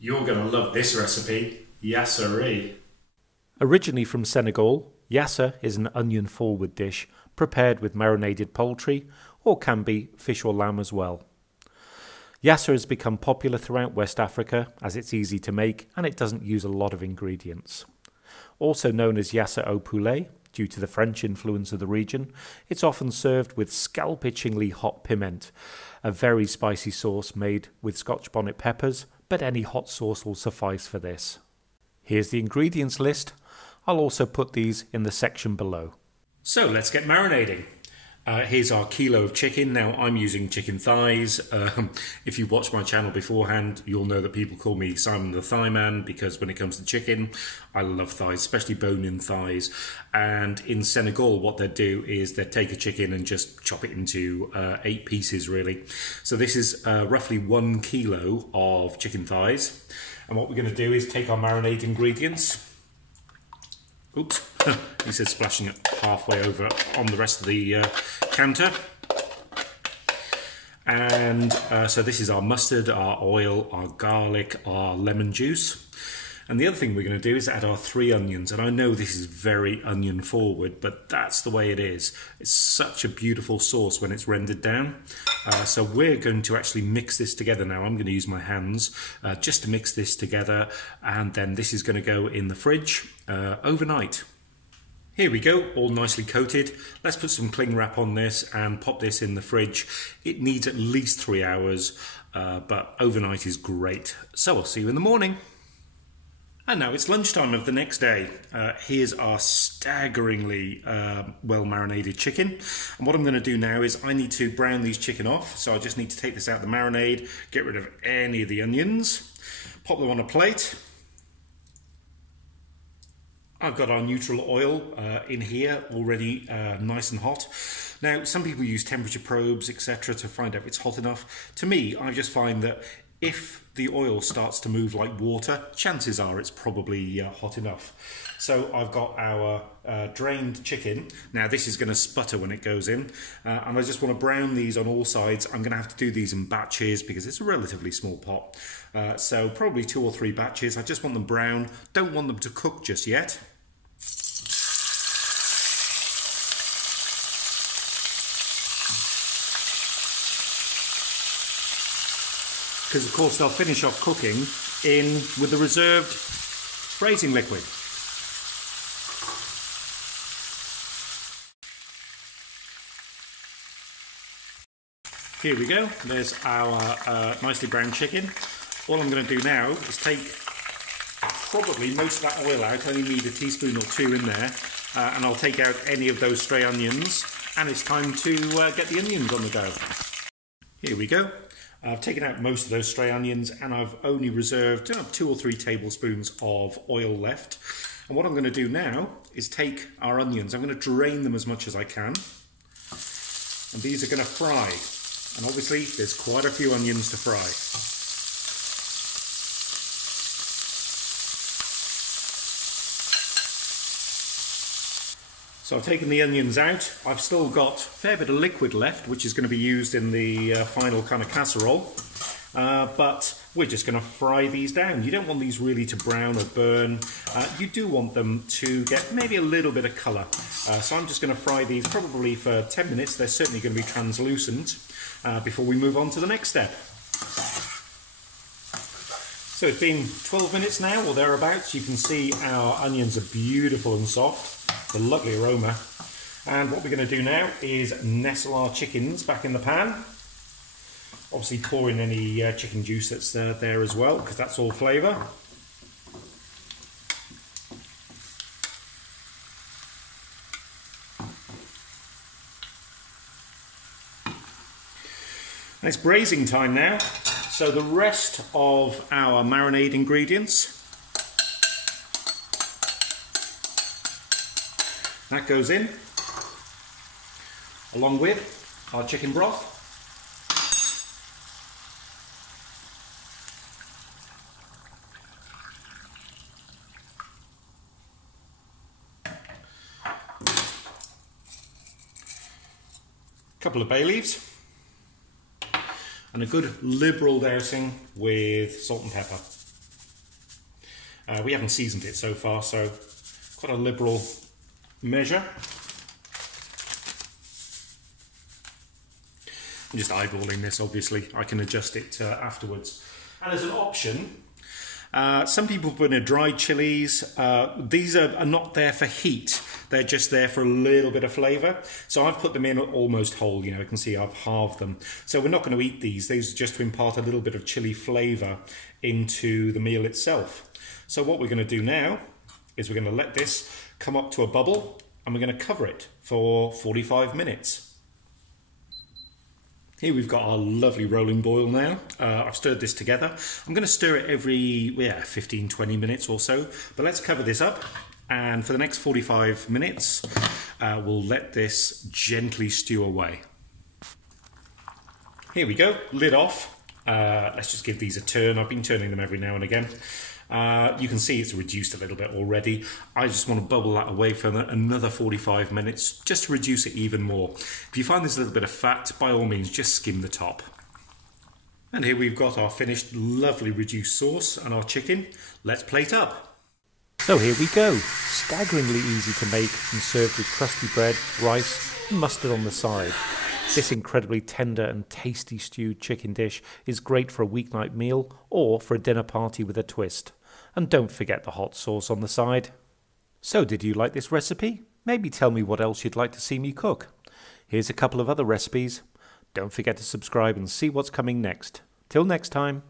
You're going to love this recipe, Yassa. Originally from Senegal, yassa is an onion-forward dish prepared with marinated poultry, or can be fish or lamb as well. Yassa has become popular throughout West Africa as it's easy to make and it doesn't use a lot of ingredients. Also known as Yassa Poulet, due to the French influence of the region, it's often served with scalp-itchingly hot piment, a very spicy sauce made with scotch bonnet peppers, but any hot sauce will suffice for this. Here's the ingredients list. I'll also put these in the section below. So let's get marinating. Here's our kilo of chicken. Now I'm using chicken thighs. If you've watched my channel beforehand, you'll know that people call me Simon the Thigh Man because when it comes to chicken, I love thighs, especially bone-in thighs. And in Senegal, what they do is they take a chicken and just chop it into 8 pieces, really. So this is roughly 1 kilo of chicken thighs. And what we're going to do is take our marinade ingredients. Oops, he said splashing it halfway over on the rest of the counter. And so this is our mustard, our oil, our garlic, our lemon juice. And the other thing we're going to do is add our 3 onions. And I know this is very onion forward, but that's the way it is. It's such a beautiful sauce when it's rendered down. So we're going to actually mix this together now. I'm going to use my hands just to mix this together. And then this is going to go in the fridge overnight. Here we go, all nicely coated. Let's put some cling wrap on this and pop this in the fridge. It needs at least 3 hours, but overnight is great. So I'll see you in the morning. And now it's lunchtime of the next day. Here's our staggeringly well marinated chicken. And what I'm going to do now is I need to brown these chicken off. So I just need to take this out of the marinade, get rid of any of the onions, pop them on a plate. I've got our neutral oil in here already nice and hot. Now some people use temperature probes, etc. to find out if it's hot enough. To me, I just find that if the oil starts to move like water, chances are it's probably hot enough. So I've got our drained chicken. Now this is going to sputter when it goes in, and I just want to brown these on all sides. I'm going to have to do these in batches because it's a relatively small pot. So probably 2 or 3 batches. I just want them brown, don't want them to cook just yet. Because of course they'll finish off cooking with the reserved braising liquid. Here we go, there's our nicely browned chicken. All I'm going to do now is take probably most of that oil out. I only need a teaspoon or 2 in there, and I'll take out any of those stray onions, and it's time to get the onions on the go. Here we go. I've taken out most of those stray onions and I've only reserved 2 or 3 tablespoons of oil left. And what I'm going to do now is take our onions. I'm going to drain them as much as I can. And these are going to fry. And obviously there's quite a few onions to fry. So I've taken the onions out. I've still got a fair bit of liquid left, which is going to be used in the final kind of casserole. But we're just going to fry these down. You don't want these really to brown or burn. You do want them to get maybe a little bit of colour. So I'm just going to fry these probably for 10 minutes. They're certainly going to be translucent before we move on to the next step. So it's been 12 minutes now or thereabouts. You can see our onions are beautiful and soft. The lovely aroma. And what we're going to do now is nestle our chickens back in the pan. Obviously pour in any chicken juice that's there as well, because that's all flavour. And it's braising time now. So the rest of our marinade ingredients, that goes in, along with our chicken broth. A couple of bay leaves. And a good liberal dousing with salt and pepper. We haven't seasoned it so far, so quite a liberal measure. I'm just eyeballing this, obviously. I can adjust it afterwards. And as an option, some people put in dried chilies. These are not there for heat. They're just there for a little bit of flavour. So I've put them in almost whole. You know, you can see I've halved them. So we're not going to eat these. These are just to impart a little bit of chili flavour into the meal itself. So what we're going to do now is we're going to let this come up to a bubble and we're going to cover it for 45 minutes. Here we've got our lovely rolling boil now. I've stirred this together. I'm going to stir it every 15-20 minutes or so. But let's cover this up, and for the next 45 minutes we'll let this gently stew away. Here we go, lid off. Let's just give these a turn. I've been turning them every now and again. You can see it's reduced a little bit already. I just want to bubble that away for another 45 minutes, just to reduce it even more. If you find there's a little bit of fat, by all means, just skim the top. And here we've got our finished, lovely reduced sauce and our chicken. Let's plate up. So here we go, staggeringly easy to make and served with crusty bread, rice and mustard on the side. This incredibly tender and tasty stewed chicken dish is great for a weeknight meal or for a dinner party with a twist. And don't forget the hot sauce on the side. So did you like this recipe? Maybe tell me what else you'd like to see me cook. Here's a couple of other recipes. Don't forget to subscribe and see what's coming next. Till next time.